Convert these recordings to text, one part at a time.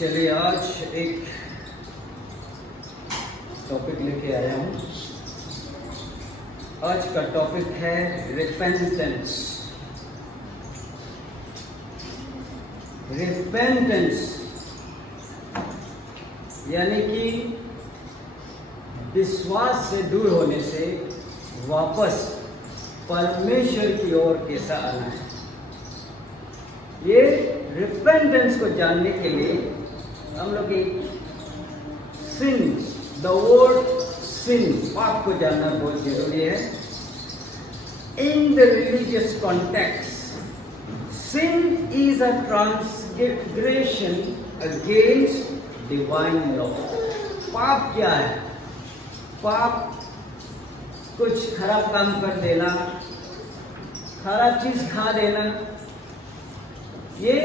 चलिए आज एक टॉपिक लेके आया हूँ। आज का टॉपिक है रिपेंटेंस। रिपेंटेंस यानी कि विश्वास से दूर होने से वापस परमेश्वर की ओर कैसा आना है। ये रिपेंटेंस को जानने के लिए हम लोग एक सिन, द वर्ड सिन, पाप को जानना बहुत जरूरी है। In the religious context, sin is a transgression against divine law. पाप क्या है? पाप कुछ खराब काम कर देना, खराब चीज खा देना, ये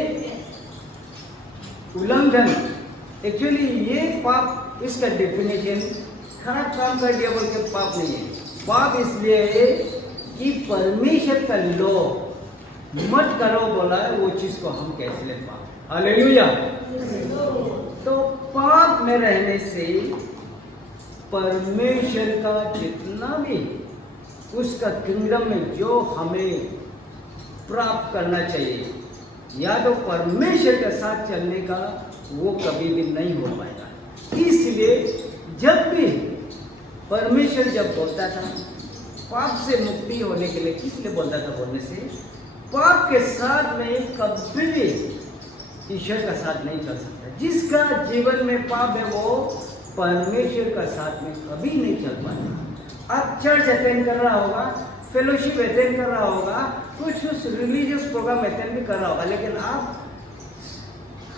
उल्लंघन। एक्चुअली ये पाप, इसका डेफिनेशन खराब काम कर दिया बोल के पाप नहीं है। पाप इसलिए है कि परमेश्वर का लॉ मत करो बोला है, वो चीज को हम कैसे ले पाप। हालेलुया। तो पाप में रहने से परमेश्वर का जितना भी उसका किंगडम में जो हमें प्राप्त करना चाहिए, या तो परमेश्वर के साथ चलने का, वो कभी भी नहीं हो पाएगा। इसलिए जब भी परमेश्वर जब बोलता था पाप से मुक्ति होने के लिए, किस लिए बोलता था बोलने से, पाप के साथ में कभी भी ईश्वर का साथ नहीं चल सकता। जिसका जीवन में पाप है वो परमेश्वर का साथ में कभी नहीं चल पाएगा। आप चर्च अटेंड कर रहा होगा, फेलोशिप अटेंड कर रहा होगा, कुछ रिलीजियस प्रोग्राम अटेंड भी कर रहा होगा, लेकिन आप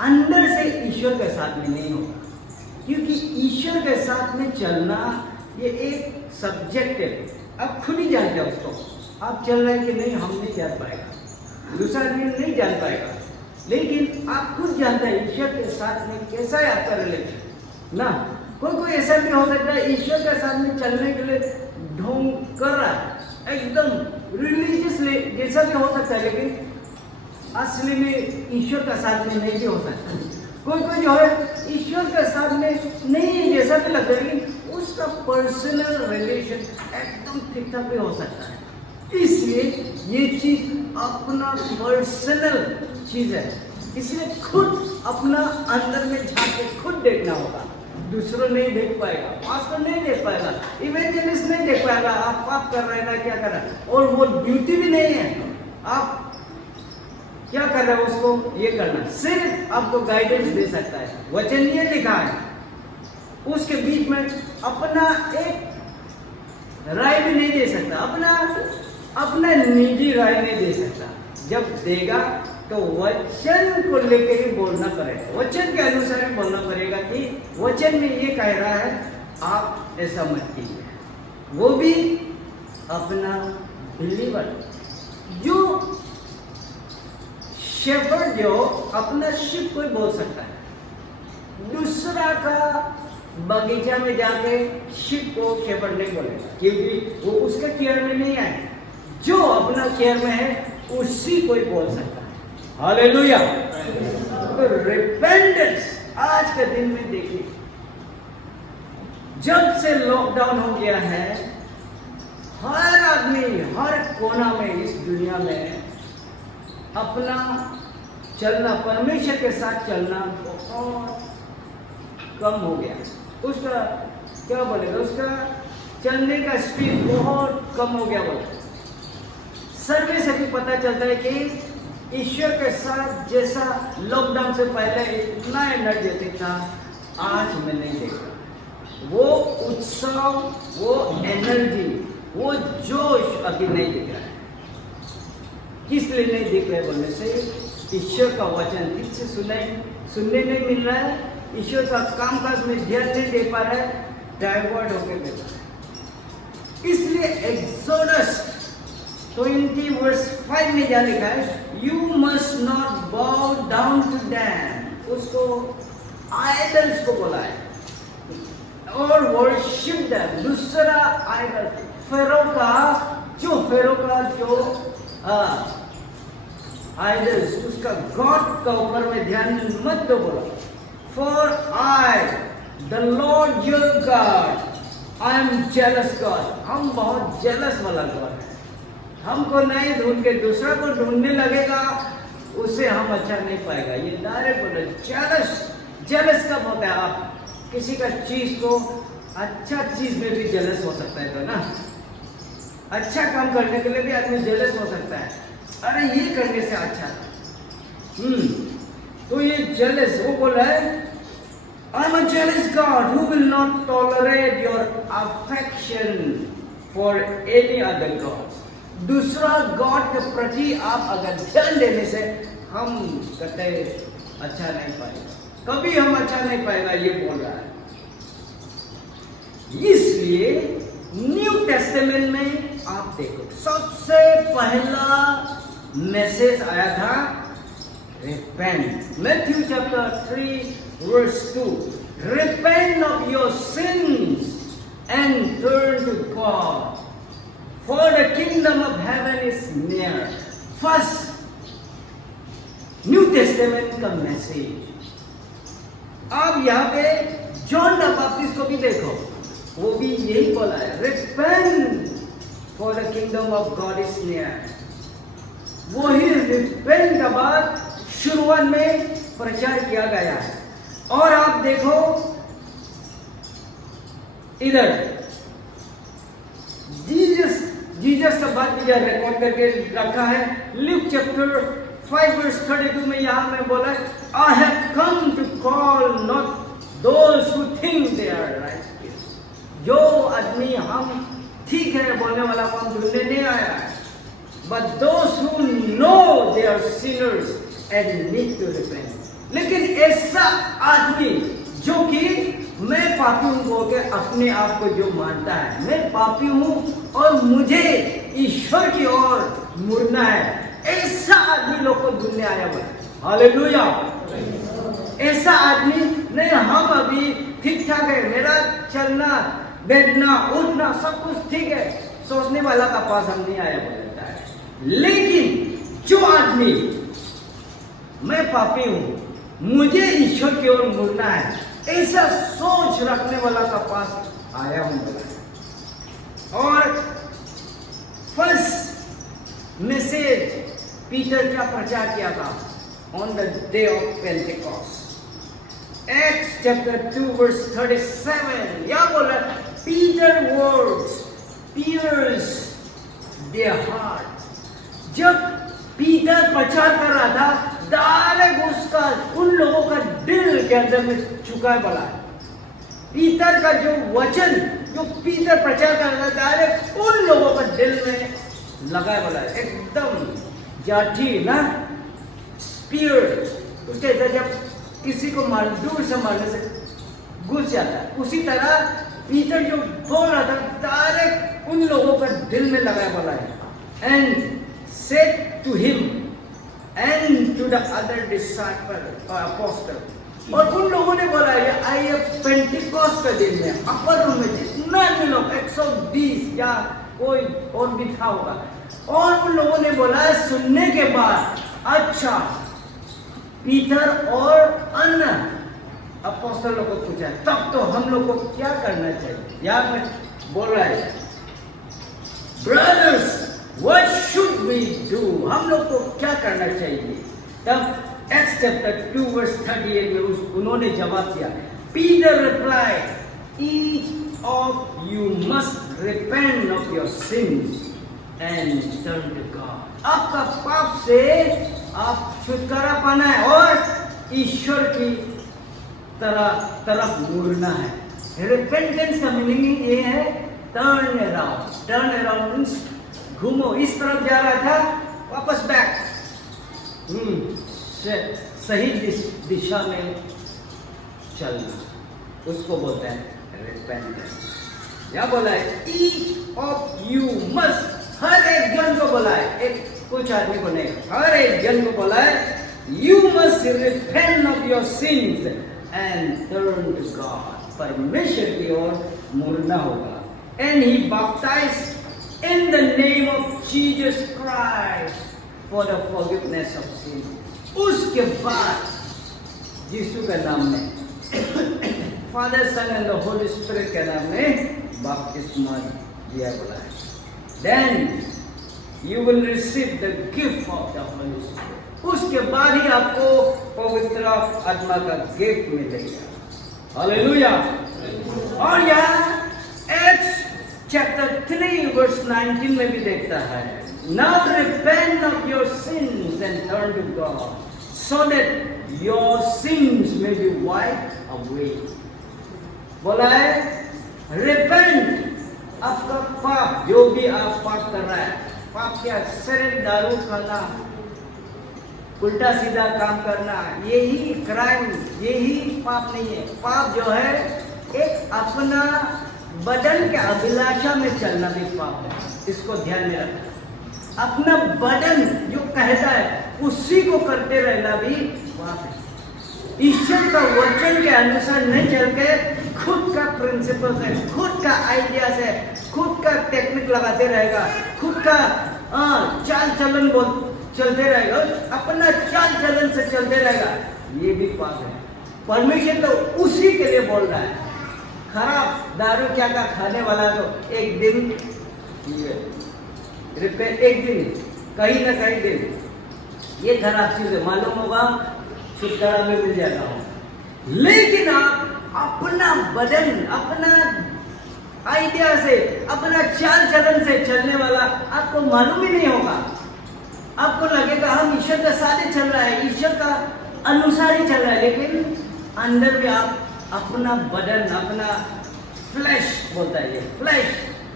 अंदर से ईश्वर के साथ में नहीं होगा। क्योंकि ईश्वर के साथ में चलना ये एक सब्जेक्ट है। आप खुद ही जानते हो उसको, आप चल रहे हैं कि नहीं हम नहीं जान पाएगा, दूसरा आदमी नहीं जान पाएगा, लेकिन आप खुद जानते हैं ईश्वर के साथ में कैसा है आपका रिलेशन ना। कोई ऐसा भी हो सकता है ईश्वर के साथ में चलने के लिए ढोंग कर रहा है, एकदम रिलीजियसली जैसा भी हो सकता है, लेकिन असली में ईश्वर का साथ में नहीं भी हो सकता। कोई जो है ईश्वर के साथ में नहीं जैसा भी लगता है, लेकिन उसका पर्सनल रिलेशन एकदम ठीक ठाक भी हो सकता है। इसलिए ये चीज अपना पर्सनल चीज है, इसलिए खुद अपना अंदर में झांक के खुद देखना होगा। दूसरों नहीं देख पाएगा, पास्टर नहीं देख पाएगा, इवेंजलिस्ट नहीं देख पाएगा आप पाप कर रहे हैं ना क्या कर रहे हैं, और वो ड्यूटी भी नहीं है। आप क्या कर रहे हैं उसको ये करना, सिर्फ आपको गाइडेंस दे सकता है। वचन ये लिखा है, उसके बीच में अपना एक राय भी नहीं दे सकता, अपना निजी राय नहीं दे सकता। जब देगा तो वचन को लेकर ही बोलना पड़ेगा, वचन के अनुसार ही बोलना पड़ेगा कि वचन में ये कह रहा है आप ऐसा मत कीजिए। वो भी अपना बिलीवर, जो शेफर्ड, जो अपना शिप कोई बोल सकता है। दूसरा का बगीचा में जाके शिप को शेफर्ड नहीं बोलेगा, क्योंकि वो उसके केयर में नहीं आए। जो अपना केयर में है उसी कोई बोल सकता है। हालेलुया। तो रिपेंटेंस आज के दिन में देखिए, जब से लॉकडाउन हो गया है, हर आदमी हर कोना में इस दुनिया में अपना चलना, परमेश्वर के साथ चलना बहुत कम हो गया। उसका क्या बोलेगा, उसका चलने का स्पीड बहुत कम हो गया बोले। सर्वे से भी पता चलता है कि ईश्वर के साथ जैसा लॉकडाउन से पहले इतना एनर्जेटिक था, आज मैं नहीं देख रहा। वो उत्साह, वो एनर्जी, वो जोश अभी नहीं दिख रहा है। किस लिए नहीं दिख रहा है बोलने से, ईश्वर का वचन ठीक से सुनने नहीं मिल रहा है, ईश्वर का कामकाज में ध्यान नहीं दे पा रहा है, डाइवर्ट होकर बैठा है। इसलिए एक्सोडस 20:5 में क्या लिखा है, you must not bow down to them, उसको आइडल्स को बोला है, और वर्शिप दैम, दूसरा आइडल फेरो का जो आइडल्स, उसका गॉड का ऊपर में ध्यान मत दो बोला। For I, the Lord your God, I am jealous God. हम बहुत jealous वाला God है. हमको नहीं ढूंढ के दूसरा को ढूंढने लगेगा, उसे हम अच्छा नहीं पाएगा. ये डायरेक्ट बोले jealous कब होता है? आप किसी का चीज को अच्छा चीज में भी jealous हो सकता है, तो ना अच्छा काम करने के लिए भी आदमी jealous हो सकता है. अरे ये करने से अच्छा. तो ये jealous वो बोला है, I'm a jealous God who will not tolerate your affection for any other God. दूसरा God के प्रति आप अगर ध्यान देने से हम कहते अच्छा नहीं पाएगा, कभी हम अच्छा नहीं पाएगा, ये बोल रहा है. इसलिए न्यू टेस्टामेंट में आप देखो सबसे पहला मैसेज आया था repent. Matthew chapter 3 verse 2. Repent of your sins and turn to God, for the kingdom of heaven is near. First new testament का मैसेज. अब यहाँ पे जॉन द बैप्टिस्ट को भी देखो, वो भी यही बोला है, repent for the kingdom of God is near. वही repent का बाद शुरुआत में प्रचार किया गया है. और आप देखो इधर जीसस का बात भी रिकॉर्ड करके रखा है. लूक चैप्टर 5 वर्स 32 में यहां में बोला है, I have come to call not those who think they are righteous. जो आदमी हम ठीक है बोलने वाला को हम ढूंढने नहीं आया है, but those who know they are sinners and need to repent. लेकिन ऐसा आदमी जो कि मैं पापी हूं बोल के अपने आप को जो मानता है, मैं पापी हूं और मुझे ईश्वर की ओर मुड़ना है, ऐसा आदमी लोग को ढूंढने आया हुआ है. हालेलुया. ऐसा आदमी नहीं, हम अभी ठीक ठाक है, मेरा चलना बैठना उठना सब कुछ ठीक है, सोचने वाला का पास हम नहीं आया बोलता है. लेकिन जो आदमी मैं पापी हूं, मुझे ईश्वर की ओर मुड़ना है, ऐसा सोच रखने वाला का पास आया हूं बोला. और फर्स्ट मैसेज पीटर का प्रचार किया था on the day of Pentecost. Acts chapter 2 verse 37 या बोला, Peter words pierce their heart. जब पीटर प्रचार कर रहा था, डायरेक्ट उसका उन लोगों का दिल के अंदर में चुका है बोला है. पीटर का जो वचन जो पीटर प्रचार कर रहा था, डायरेक्ट उन लोगों का दिल में लगा है बोला है. एकदम जाठी ना स्पीयर, उसके जब किसी को मार दूर से मारने से घुस जाता है, उसी तरह पीटर जो बोल रहा था डायरेक्ट उन लोगों का दिल में लगा है बोला है. And said to him and to the other disciple or apostle. और उन लोगों ने बोला ये आइए पेंटिकॉस्ट का दिन में अपर रूम में जितना भी लोग 120 या कोई और भी था होगा, और उन लोगों ने बोला सुनने के बाद, अच्छा पीटर और अन्य अपोस्तल लोगों को पूछा, तब तो हम लोग को क्या करना चाहिए. यहाँ में बोल रहा है, brothers What should we do? हम लोग को क्या करना चाहिए. तब Acts chapter 2 verse 38 में उन्होंने जवाब दिया. Peter replied, each of you must repent of your sins and turn to God. आपका पाप से आप छुटकारा पाना है और ईश्वर की तरफ मुड़ना है. Repentance का मीनिंग ये है turn around. Turn around means घूमो, इस तरफ जा रहा था वापस बैक, सही दिशा में चलना, उसको बोलते हैं रिपेंटेंस. क्या बोला है, ईच ऑफ यू मस्ट, हर एक जन को बोला है, एक कुछ आदमी को नहीं, हर एक जन को बोला है, you must repent of your sins and turn to God. परमेश्वर की ओर मुड़ना होगा. And he baptised in the name of Jesus Christ for the forgiveness of sin. उसके बाद यीशु के नाम में Father, Son and the Holy Spirit के नाम में बपतिस्मा दिया बोला है। Then you will receive the gift of the Holy Spirit. उसके बाद ही आपको पवित्र आत्मा का गिफ्ट मिलेगा। हालेलुया। और यहाँ एक्ट्स चैप्टर 3 वर्स 19 में भी देखता है, Now repent of your sins and turn to God, so that your sins may be wiped away. बोला है repent, आपका पाप, जो भी आप पाप कर रहा है, पाप क्या, सिर्फ दारू खाना, उल्टा सीधा काम करना, यही क्राइम, यही पाप नहीं है। पाप जो है एक अपना बदन के अभिलाषा में चलना भी पाप है। इसको ध्यान में रखना। अपना बदन जो कहता है उसी को करते रहना भी पाप है। ईश्वर का वचन के अनुसार नहीं चल के खुद का प्रिंसिपल है, खुद का आइडिया है, खुद का टेक्निक लगाते रहेगा, खुद का चाल चलन चलते रहेगा, अपना चाल चलन से चलते रहेगा, ये भी पाप है। परमेश्वर तो उसी के लिए बोल रहा है। खराब दारू क्या का खाने वाला तो एक दिन एक दिन कहीं ना कहीं दिन ये खराब चीज है, मालूम होगा छुटकारा में मिल जाता हो। लेकिन आप अपना बदन, अपना आइडिया से, अपना चाल चलन से चलने वाला आपको मालूम ही नहीं होगा। आपको लगेगा हम ईश्वर के साथ ही चल रहा है, ईश्वर का अनुसार ही चल रहा है, लेकिन अंदर में आप अपना बदन, अपना फ्लैश बोलता है, ये फ्लैश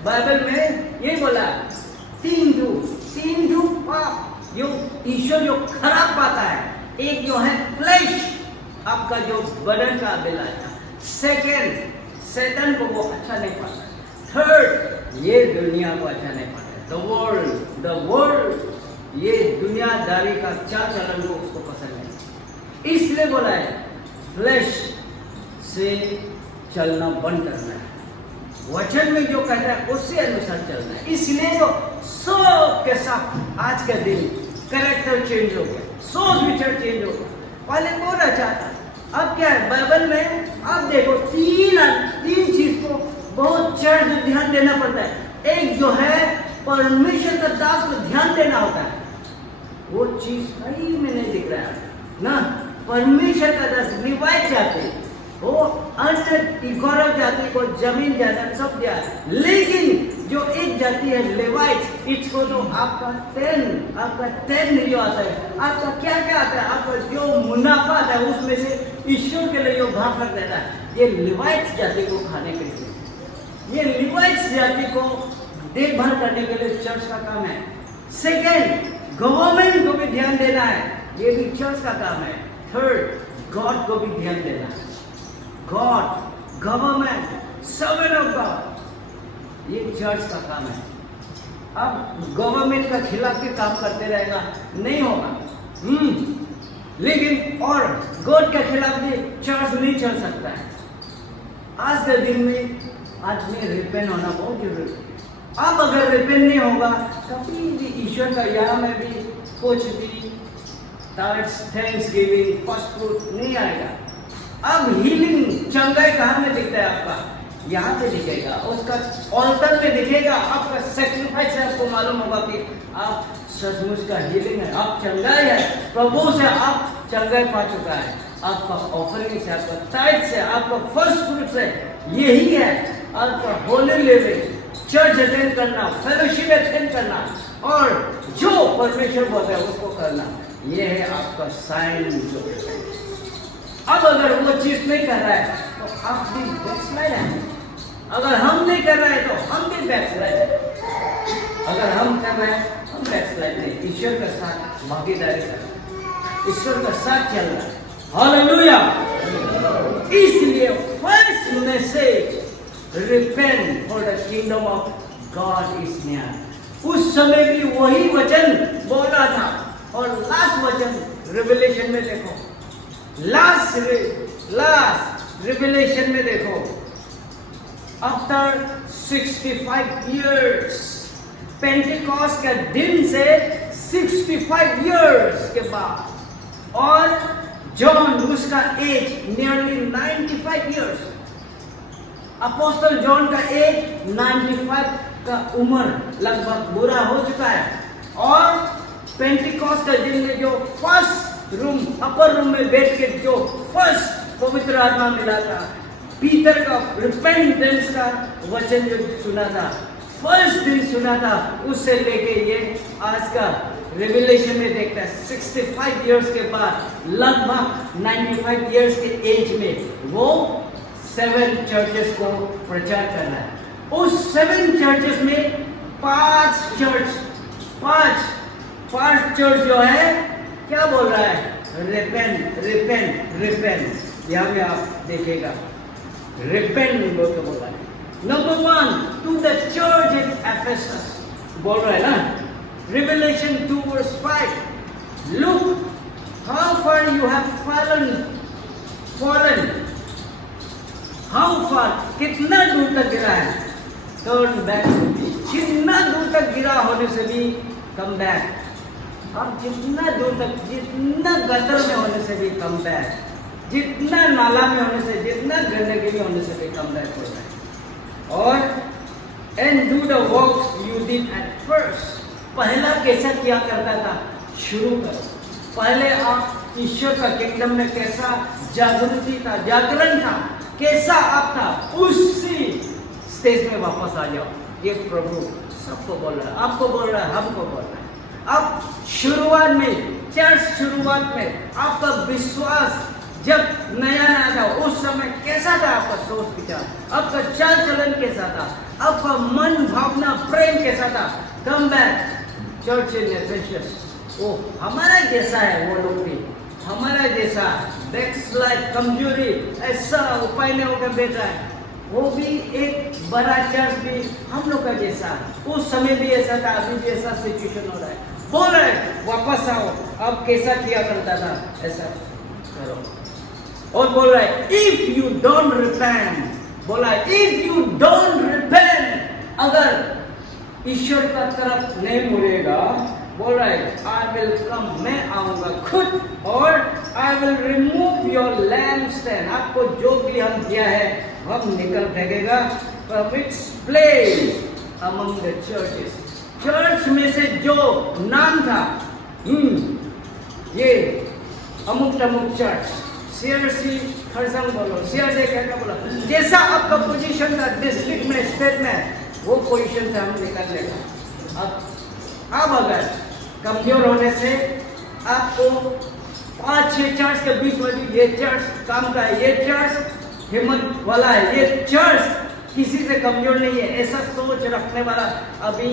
बाइबल में ये बोला तीन दो पाप जो ईश्वर जो खराब पाता है। एक जो है फ्लैश, आपका जो बदन का अभिलाषा। सेकेंड, शैतान को वो अच्छा नहीं पाता। थर्ड, ये दुनिया को अच्छा नहीं पाता। द वर्ल्ड, ये दुनियादारी का चाल चलन को उसको पसंद नहीं। इसलिए बोला है फ्लैश से चलना बंद करना है, वचन में जो कहता है उससे अनुसार चलना है। इसलिए तो सब के साथ आज का दिन कैरेक्टर चेंज हो गया, सोच विचार चेंज हो गया। पहले बहुत अच्छा था, अब क्या है बाइबल में आप देखो तीन चीज को बहुत ज्यादा ध्यान देना पड़ता है। एक जो है परमेश्वर का दास को ध्यान देना होता है, वो चीज कहीं में नहीं दिख रहा है ना। परमेश्वर का दास निवास जाते, वो अन्य गौरव जाति को जमीन जायदाद सब दिया, लेकिन जो एक जाति है लेवाइट्स, इसको तो आपका टेन जो आता है, आपका क्या क्या आता है, आपका जो मुनाफा आता है उसमें से ईश्वर के लिए जो भाग रख देता है। ये लेवाइट्स जाति को खाने के लिए, ये लेवाइट्स जाति को देखभाल करने के लिए चर्च का काम है। सेकेंड, गवर्नमेंट को भी ध्यान देना है, ये भी चर्च का काम है। थर्ड, गॉड को भी ध्यान देना है। God, government, servant of God, ये चर्च का काम है। अब गवर्नमेंट का खिलाफ भी काम करते रहेगा नहीं होगा, लेकिन और गॉड के खिलाफ भी चर्च नहीं चल सकता है। आज के दिन में आदमी रिपेंट होना बहुत जरूरी है। अब अगर रिपेंट नहीं होगा, कभी भी ईश्वर का यहाँ में भी कुछ भी थैंक्सगिविंग, फर्स्ट फ्रूट नहीं आएगा। अब हीलिंग, चंगाई कहाँ में दिखता है आपका? यहाँ पे दिखेगा, उसका ऑल्टर में दिखेगा, आपका सेक्रीफाइस है। आपको मालूम होगा कि आप सचमुच का हीलिंग है, आप चंगाई है, प्रभु से आप चंगाई पा चुका है। आपका ऑफरिंग से, आपका टाइट से, आपका फर्स्ट फ्रूट से, यही है आपका होली लिविंग, चर्च अटेंड करना, फेलोशिप अटेंड करना और जो परमेश्वर बोलता है उसको करना, ये है आपका साइन। अब अगर वो चीज नहीं कर रहा है तो आप भी बैकस्लाइड है। अगर हम नहीं कर रहे हैं तो हम भी बैकस्लाइड है। अगर हम कर रहे हैं हम बैकस्लाइड नहीं, ईश्वर के साथ भागीदारी कर रहे हैं, ईश्वर के साथ चल रहा है। हालेलुया। इसलिए first message, repent for the kingdom of God is near. उस समय भी वही वचन बोल रहा था और लास्ट वचन रिवलेशन में देखो, लास्ट रिवलेशन में देखो, आफ्टर 65 years, पेंटिकॉस्ट के दिन से 65 years के बाद, और जॉन, उसका age nearly 95 years. Apostle John का एज 95 का उम्र लगभग पूरा हो चुका है। और पेंटिकॉस्ट का दिन में जो फर्स्ट रूम, अपर रूम में बैठ के जो फर्स्ट पवित्र आत्मा मिला था, पीटर का रिपेंटेंस का वचन जो सुना था, फर्स्ट दिन सुना था, उससे लेके ये आज का रेवलेशन में देखता है 65 इयर्स के बाद, लगभग 95 इयर्स के एज में वो 7 चर्चेस को प्रचार करना है। उस 7 चर्चेस में 5 चर्च जो है क्या बोल रहा है? Repent, repent, repent. यहाँ में आप देखेगा रिपेंट बोल के बोल रहा है। Number 1 to the church in Ephesus बोल रहा है ना, Revelation 2 verse 5, look how far you have fallen, how far, कितना दूर तक गिरा है, turn back, जितना दूर तक गिरा होने से भी come back, अब जितना दूर तक, जितना गटर में होने से भी come back, जितना नाला में होने से, जितना गंदगी में होने से भी come back हो रहा है। और and do the works you did at first, पहला कैसा किया करता था, शुरू करो। पहले आप ईश्वर का किंगडम में कैसा जागृति था, जागरण था, कैसा आप था, उसी स्टेज में वापस आ जाओ। ये प्रभु सबको बोल रहा है, आपको बोल रहा है, हमको बोल रहा है। अब शुरुआत में, चर्च शुरुआत में आपका विश्वास जब नया नया था, उस समय कैसा था आपका सोच विचार, आपका चाल चलन कैसा था, आपका मन भावना प्रेम कैसा था? Come back church in Ephesus, वो हमारा जैसा है, वो लोग भी हमारा जैसा बैकस्लाइड, कमजोरी, ऐसा उपाय नहीं होकर बैठा है, वो भी एक बड़ा चर्च भी हम लोग का जैसा, उस समय भी ऐसा था, अभी भी ऐसा सिचुएशन हो रहा है। बोल रहे वापस आओ, अब कैसा किया करता था ऐसा करो। और बोल रहा है इफ यू डोंट रिपेंट, बोला इफ यू डोंट रिपेंट, अगर ईश्वर का तरफ नहीं मुड़ेगा, बोल रहा है आई विल कम, मैं आऊंगा खुद, और I will remove your lamp stand, आपको जो भी हम दिया है हम निकल फेंकेगा from its place among the churches. Church में से जो नाम था, ये अमुक तमुक चर्च, सीआरसी खरसंग बोलो, सीआरसी क्या बोला, जैसा आपका पोजीशन था डिस्ट्रिक्ट में, स्टेट में, वो पोजीशन से हम निकल लेगा। अब अगर कमजोर होने से आपको 5-6 चर्च के बीच में भी ये चर्च काम का है, ये चर्च हिम्मत वाला है, ये चर्च किसी से कमजोर नहीं है, ऐसा सोच रखने वाला अभी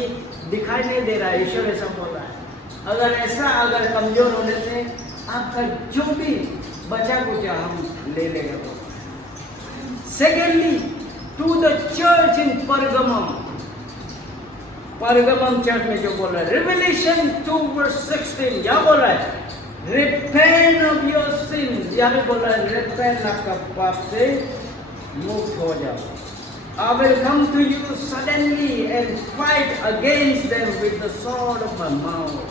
दिखाई नहीं दे रहा है, ईश्वर ऐसा बोल रहा है। अगर ऐसा, अगर कमजोर होने से आपका जो भी बचा कुचा हम ले लेंगे। Secondly to the church in Pergamum, Pergamum church में जो बोल रहा है, रेवलेशन 2 verse 16, क्या बोल रहा है? रिपेंट ऑफ योर सिन, यहाँ पे बोल रहा है रिपेंट, आपका पाप से मुक्त हो जाओ। I will come to you suddenly and fight against them with the sword of my mouth.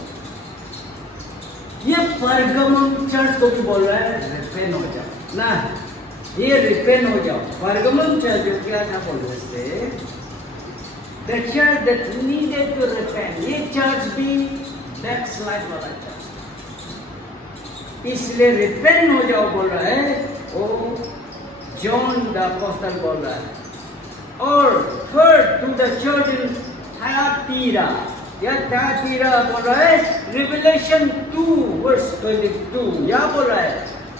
ये परगमम चर्च को भी बोल रहा है रिपेंट हो जाओ ना, ये रिपेंट हो जाओ। परगमम चर्च जो क्या था बोल रहे थे, the church that needed to repent, ये चर्च भी बैकस्लाइड वाला चर्च, इसलिए रिपेंट हो जाओ बोल रहा है, वो जॉन द अपोस्टल बोल रहा है। और third to the church in Thyatira, या थायातीरा बोल रहा है रेवलेशन 2 verse 22, या बोल रहा है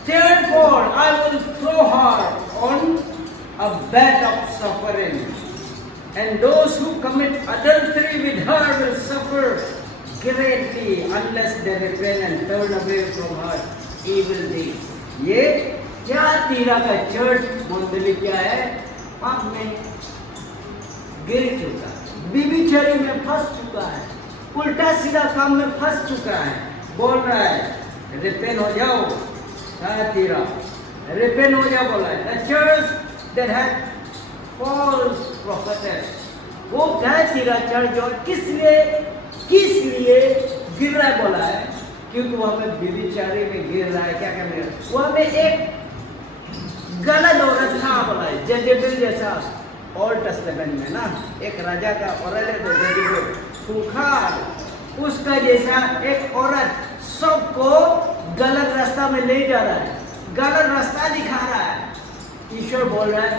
therefore I will throw her on a bed of suffering, and those who commit adultery with her will suffer greatly unless they repent and turn away from her evil deeds. ये थायातीरा का church मंडली क्या है? पाप में गिर चुका है, व्यभिचारी में फंस चुका है, उल्टा सीधा काम में फंस चुका है। बोल रहा है रिपेंट हो जाओ, थायातीरा रिपेंट हो जाओ बोला है। The church that had false prophetess, वो थायातीरा चर्च जो किस लिए गिर रहा है बोला है, क्योंकि वहां में व्यभिचारी में गिर रहा है, क्या करने वहां में एक गलत औरत था बोला है, जेजेबेल जैसा ओल्ड टेस्टामेंट में ना, एक राजा का औरत है तो जेजेबेल खूंखार, उसका जैसा एक औरत सबको गलत रास्ता में ले जा रहा है, गलत रास्ता दिखा रहा है। ईश्वर बोल रहा है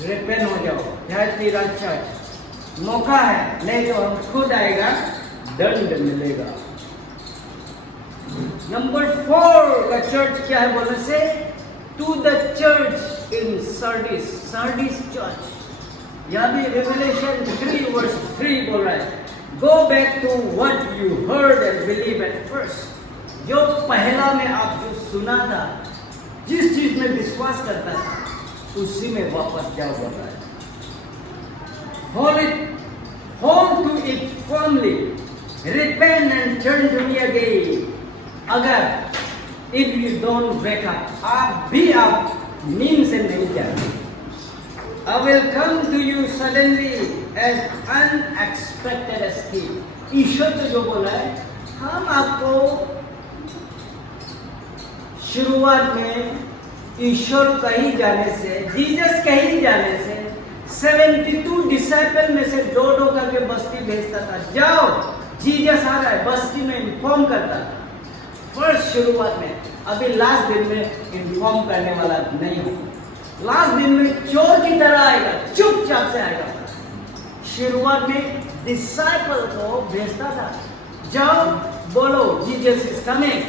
रिपेंट हो जाओ, तेरा चर्च मौका है, नहीं तो हम खुद आएगा, दंड मिलेगा। नंबर 4 का चर्च क्या है बोलने से, to the church in Sardis, Sardis church. यह भी रेवलेशन 3 वर्स 3 बोल रहा है, go back to what you heard and believe at first. जो पहला में आप जो सुना था, जिस चीज में विश्वास करता था, उसी में वापस जाओ बोल रहा है। hold to it firmly, repent and turn to me again। अगर if you don't wake up, आप नींद से नहीं जाते, I will come to you suddenly as unexpected as thief। ईश्वर तो जो बोला है, हम आपको शुरुआत में ईश्वर कहीं जाने से, जीसस कहीं जाने से 72 डिसाइपल में से 2 करके बस्ती भेजता था, जाओ जीसस आ रहा है, बस्ती में इन्फॉर्म करता था फर्स्ट शुरुआत में। अभी लास्ट दिन में इन्फॉर्म करने वाला नहीं हो, लास्ट दिन में चोर की तरह आएगा, चुपचाप से आएगा। शुरुआत में डिसाइपल को भेजता था, जाओ बोलो जीसस इज कमिंग,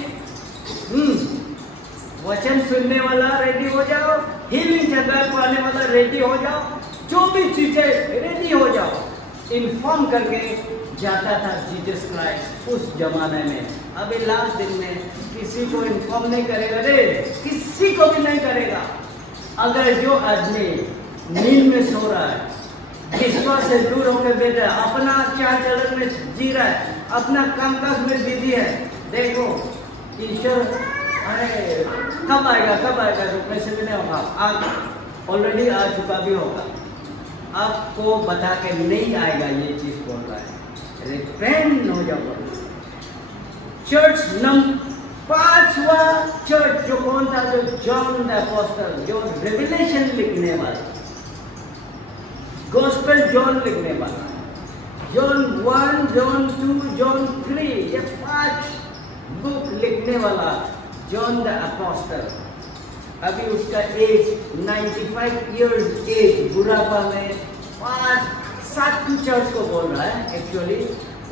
वचन सुनने वाला रेडी हो जाओ, हीलिंग जगह पाने वाला रेडी हो जाओ, जो भी चीजें रेडी हो जाओ। इन्फॉर्म करके जाता था जीसस क्राइस्ट उस जमाने में। अभी लास्ट दिन में किसी को इन्फॉर्म नहीं करेगा रे, किसी को भी नहीं करेगा। अगर जो आदमी नींद में सो रहा है, विश्वास से दूर होकर बैठ रहा है, अपना चाल चलन में जी रहा है, अपना कामकाज में बिजी है, देखो ईश्वर अरे कब आएगा रुकने से भी नहीं होगा, आप ऑलरेडी आ चुका भी होगा, आपको बता के नहीं आएगा, ये चीज बोल रहा है। रिपेंट हो जाओ। चर्च नंबर 5वां चर्च जो कौन था, जो जॉन द अपोस्टल, जो रेवलेशन लिखने वाला, गॉस्पेल जॉन लिखने वाला, जॉन 1, जॉन 2, जॉन 3, ये 5 बुक लिखने वाला जॉन द अपोस्टल। अभी उसका एज 95 इयर्स एज, बुढ़ापा में 5-7 चर्च को बोल रहा है एक्चुअली,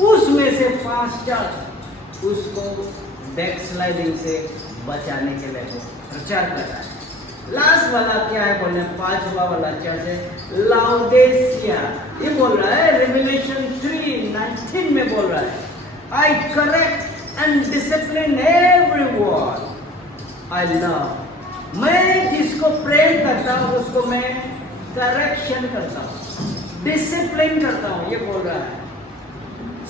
उसमें से 5 चर्च उसको बैकस्लाइडिंग से बचाने के लिए वो प्रचार कर रहा है। लास्ट वाला क्या है बोलने, 5वां वाला चर्च है लाउडेसिया। ये बोल रहा है रेवलेशन 3:19 में बोल रहा है, आई correct and discipline everyone I love। मैं जिसको प्रेम करता हूँ उसको मैं करेक्शन करता हूँ, डिसिप्लिन करता हूँ, ये बोल रहा है।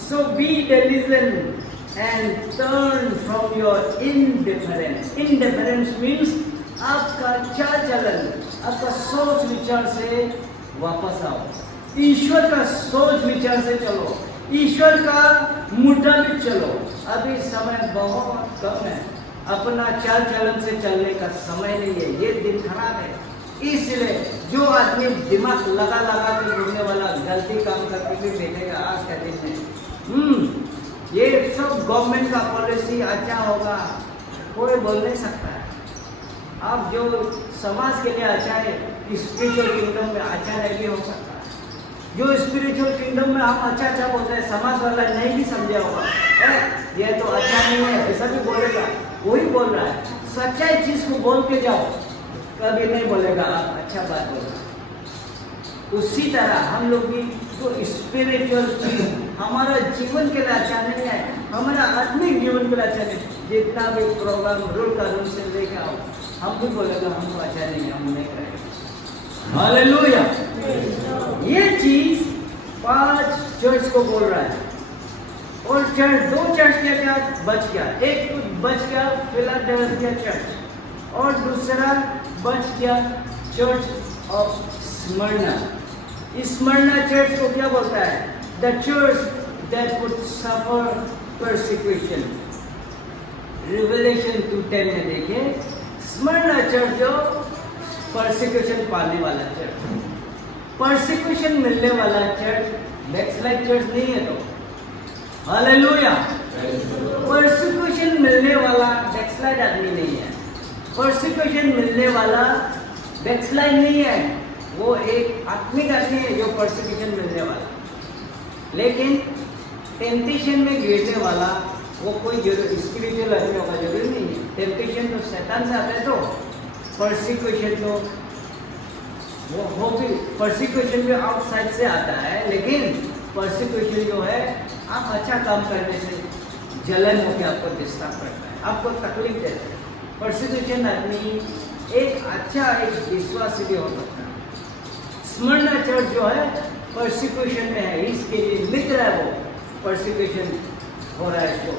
So be diligent and turn from your indifference। Indifference means आपका चाल चलन, आपका सोच विचार से वापस आओ, ईश्वर का सोच विचार से चलो, ईश्वर का मुताबिक चलो। अभी समय बहुत कम है, अपना चाल चलन से चलने का समय नहीं है, ये दिन खराब है। इसलिए जो आदमी दिमाग लगा के घूमने वाला गलती काम करके भी देखेगा आज के दिन में, ये सब गवर्नमेंट का पॉलिसी अच्छा होगा कोई बोल नहीं सकता है। आप जो समाज के लिए अच्छा है, स्पिरिचुअल किंगडम में अच्छा नहीं भी हो सकता। जो स्पिरिचुअल किंगडम में हम अच्छा बोलते हैं, समाज वाला नहीं भी समझा होगा, ये तो अच्छा नहीं है ऐसा भी बोलेगा, वही बोल रहा है। सच्चाई चीज को बोल के जाओ, कभी नहीं बोलेगा आप अच्छा बात बोलो। उसी तरह हम लोग भी जो स्पिरिचुअल चीज हमारा जीवन के लिए अच्छा नहीं है, हमारा आत्मिक जीवन के लिए अच्छा नहीं, जितना भी प्रोग्राम रूल कानून से लेकर आओ, हम भी बोलेगा हमको अच्छा नहीं है, हम नहीं करेंगे। हालेलुया। ये चीज 5 चर्च को बोल रहा है। और चर्च 2 चर्च क्या बच गया, एक तो बच गया फिलाडेल्फिया चर्च और दूसरा बच गया चर्च ऑफ स्मरना। स्मरना चर्च को क्या बोलता है, the church that would suffer persecution. Revelation 2:10 में देखिए, स्मरणा चर्च जो परसिक्यूशन पाने वाला चर्च, परसिक्यूशन मिलने वाला चर्च, बैकस्लाइड चर्च नहीं है। तो हालेलुया, परसिक्यूशन मिलने वाला बैकस्लाइड आदमी नहीं है। परसिक्यूशन मिलने वाला बैकस्लाइड नहीं है, वो एक आत्मिक आदमी है जो परसिक्यूशन मिलने वाला। लेकिन टेम्पटेशन में गिरने वाला वो कोई स्पिरिचुअल आदमी होगा जरूरी नहीं है। टेम्पटेशन तो शैतान से आता है, तो परसिक्यूशन तो वो हो भी, परसिक्यूशन भी आउटसाइड से आता है। लेकिन परसिक्यूशन जो है, आप अच्छा काम करने से जलन होकर आपको डिस्टर्ब करता है, आपको तकलीफ देता है। परसिक्यूशन आदमी एक अच्छा एक विश्वासी भी हो सकता है। स्मरणा चर्च जो है परसिक्यूशन में है, इसके लिए लिख रहा है, वो परसिक्यूशन हो रहा है, इसको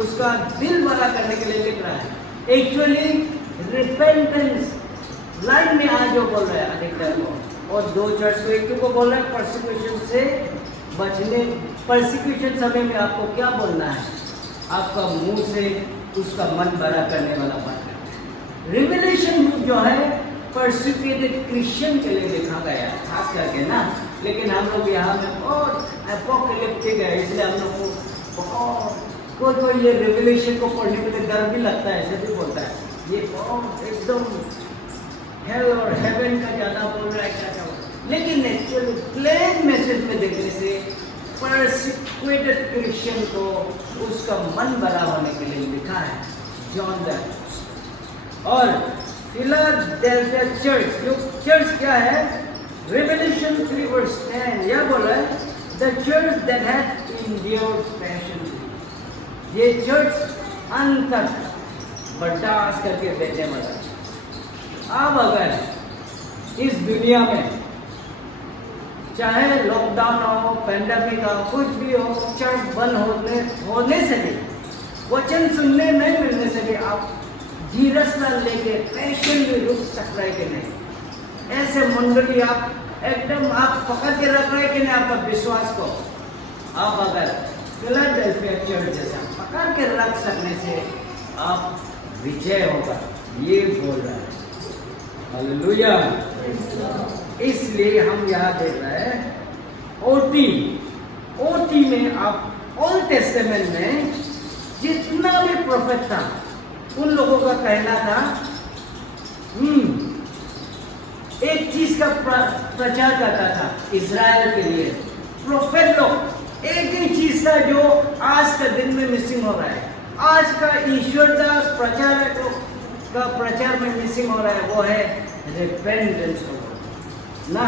उसका दिल भरा करने के लिए लिख रहा है। एक्चुअली रिपेंटेंस लाइन में आज जो बोल रहा है अधिकतर को, और 2 चर्च को, एक को बोल रहा है परसिक्यूशन से बचने। परसिक्यूशन समय में आपको क्या बोलना है? आपका मुंह से उसका मन भरा करने वाला बात है। रिविलेशन बुक जो है परसिक्यूटेड क्रिश्चियन के लिए लिखा गया है खास करके ना। लेकिन हम लोग यहाँ में बहुत एपोकैलिप्टिक है, इसलिए हम लोग को बहुत कोई ये रिविलेशन को पढ़ने के लिए डर भी लगता है, ऐसे भी बोलता है ये बहुत एकदम हेल और हेवन का ज्यादा बोल रहा है क्या। लेकिन एक्चुअली प्लेन मैसेज में देखने से परसिक्यूटेड क्रिश्चियन को उसका मन भरा होने के लिए लिखा है जॉन द। और फिलाडेल्फिया चर्च, जो चर्च क्या है, रेवलेशन 3:10 यह बोला है, the church that had endured passionately. ये चर्च अंत तक बर्दाश्त करके बैठने वाला। अब अगर इस दुनिया में चाहे लॉकडाउन हो, पैंडेमिक हो, कुछ भी हो, चर्च बंद होने से भी, वचन सुनने नहीं मिलने से भी आप धीरज लेके पैशन भी रुक सक रहे कि नहीं? ऐसे मंडली आप एकदम आप पकड़ के रख रहे कि नहीं आपका विश्वास को? आप अगर फिलाडेल्फिया चर्च जैसा पकड़ के रख सकने से आप विजय होगा, ये बोल रहा है। हालेलुया। इसलिए हम यहाँ देख रहे हैं ओटी में आप ओल्ड टेस्टामेंट में जितना भी प्रोफेट था, उन लोगों का कहना था एक चीज का प्रचार करता था इजराइल के लिए। प्रोफेट लोग एक ही चीज था जो आज का दिन में मिसिंग हो रहा है। आज का ईश्वर का प्रचार में मिसिंग हो रहा है, वो है रिपेंटेंस ना।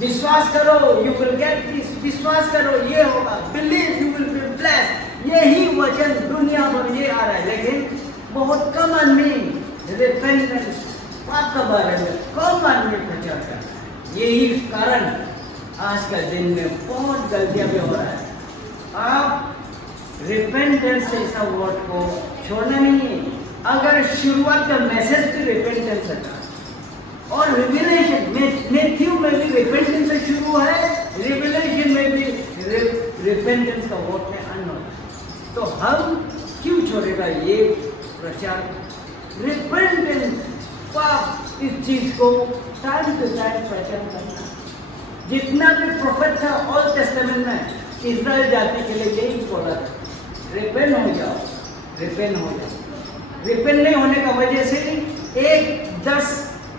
विश्वास करो, यू विल गेट दिस, विश्वास करो ये होगा, believe you will be blessed. यही वचन दुनिया भर ये आ रहा है, लेकिन बहुत कम आदमी रिपेंटेंस पाप के बारे में कम आदमी प्रचार करता है। यही कारण आज का दिन में बहुत गलतियां भी हो रहा है। आप रिपेंटेंस जैसा वर्ड को छोड़ना नहीं है। अगर शुरुआत का मैसेज भी रिपेंटेंस था, और रिविलेशन मैथ्यू में भी रिपेंटेंस से शुरू है, रिविलेशन में भी रिपेंटेंस का वर्ड में अन होता। तो हम क्यों छोड़ेगा ये प्रचार? रिपेंटेंस पाप इस चीज को टाइम टू टाइम प्रचार करना। जितना भी प्रोफेट था ओल्ड टेस्टामेंट में इस्राएल जाति के लिए यही बोला था, रिपेंट हो जाओ, रिपेंट हो जाओ। रिपेंट नहीं होने का वजह से एक 10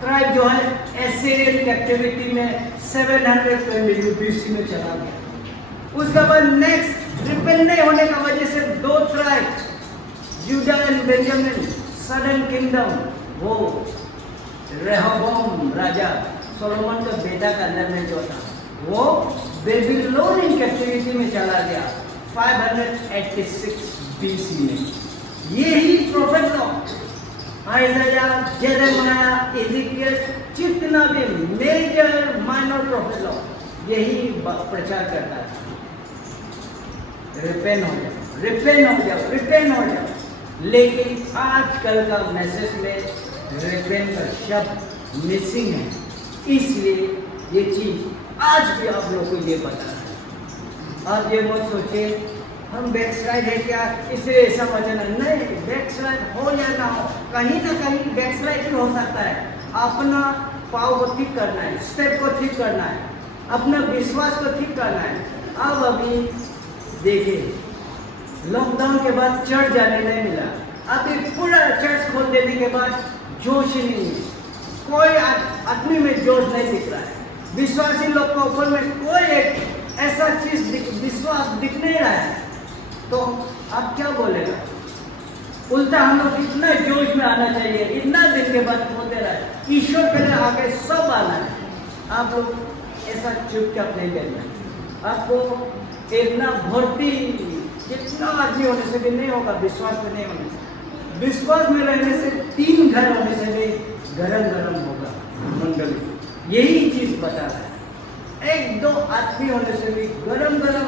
ट्राइब जो है एसीरियन कैप्टिविटी में 720 BC में चला गया। उसके बाद नेक्स्ट रिपेंट नहीं होने का वजह से 2 tribe Judah and Benjamin southern kingdom, वो रेहोबोम राजा सोलोमन का बेटा का अंदर में जो था, वो बेबीलोनियन कैप्टिविटी में चला गया 586 BC में। यही प्रोफेट लोग आइज़ाया, जेरेमाया, इज़ेकियल, जितना भी मेजर माइनर प्रोफेट लोग यही प्रचार करता था, रिपेंट हो जाओ, रिपेंट हो जाओ, रिपेंट हो जाओ। लेकिन आजकल का मैसेज में रिपेंट का शब्द मिसिंग है, इसलिए ये चीज आज भी आप लोग को ये पता है। आप ये मत सोचे हम बैकस्लाइड है क्या, इसलिए ऐसा वचन है। नहीं, बैकस्लाइड हो या ना हो, कहीं ना कहीं बैकस्लाइड भी हो सकता है। अपना पाव को ठीक करना है, स्टेप को ठीक करना है, अपना विश्वास को ठीक करना है। अब अभी देखिए, लॉकडाउन के बाद चर्च जाने नहीं मिला, अभी पूरा चर्च खोल देने के बाद जोश ही नहीं है, कोई आदमी में जोश नहीं दिख रहा है, विश्वासी लोग के ऊपर में कोई एक ऐसा चीज विश्वास दिख नहीं रहा है। तो आप क्या बोलेगा? उल्टा हम लोग इतना जोश में आना चाहिए, इतना दिन के बाद होते रहे, ईश्वर के लिए आगे सब आना है। आप लोग ऐसा चुपचाप नहीं लेना है, आपको इतना भर्ती जितना आदमी होने से भी नहीं होगा, विश्वास में नहीं होने से, विश्वास में रहने से 3 घर होने से भी गरम गरम होगा मंडली, यही चीज बता रहा है। 1-2 आदमी होने से भी गरम गरम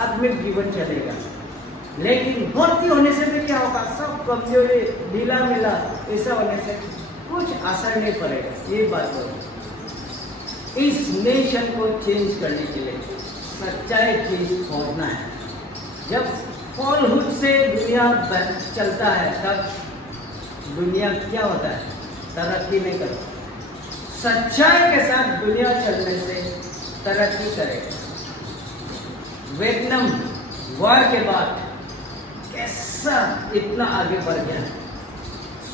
आत्मिक जीवन चलेगा, लेकिन भर्ती होने से भी क्या होगा, सब कमजोरी ढीला मिला, ऐसा होने से कुछ असर नहीं पड़ेगा। ये बात करो, इस नेशन को चेंज करने के लिए सच्चाई चीज खोजना है। जब फॉलहुड से दुनिया चलता है तब दुनिया क्या होता है, तरक्की नहीं करता। सच्चाई के साथ दुनिया चलने से तरक्की करेगा। वियतनाम वॉर के बाद कैसा इतना आगे बढ़ गया,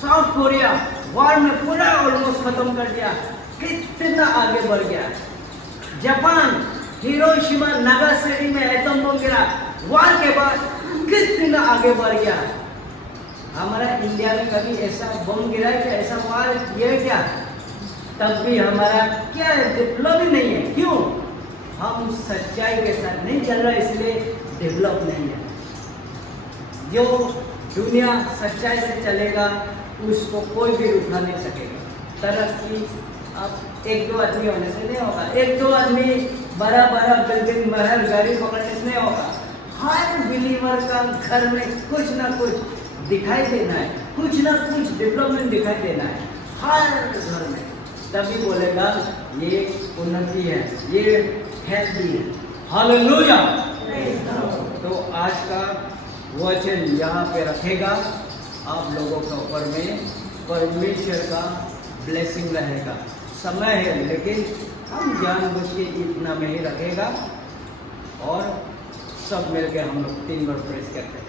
साउथ कोरिया वॉर में पूरा ऑलमोस्ट खत्म कर दिया, कितना आगे बढ़ गया। जापान हिरोशिमा नागासाकी में एटम बम गिरा, वॉर के बाद कितना आगे बढ़ गया। हमारा इंडिया में कभी ऐसा बम गिरा है क्या, ऐसा वॉर किया है क्या? तब भी हमारा क्या डेवलप ही नहीं है। क्यों? हम सच्चाई के साथ नहीं चल रहा, इसलिए डेवलप नहीं है। जो दुनिया सच्चाई से चलेगा उसको कोई भी उठा नहीं सकेगा। तरक्की अब 1-2 आदमी होने से नहीं होगा, 1-2 आदमी बड़ा बड़ा बिल्डिंग महल गाड़ी पकड़ने से नहीं होगा। हर बिलीवर का घर में कुछ ना कुछ दिखाई देना है, कुछ ना कुछ डेवलपमेंट दिखाई देना है हर घर में, तभी बोलेगा ये उन्नति है, ये हेल्दी है। हालेलुया। तो आज का वचन यहाँ पे रखेगा, आप लोगों के ऊपर में परमेश्वर का ब्लेसिंग रहेगा। समय है लेकिन हम जानबूझ के इतना में ही रखेगा, और सब मिलकर हम लोग 3 बार प्रेस करते हैं।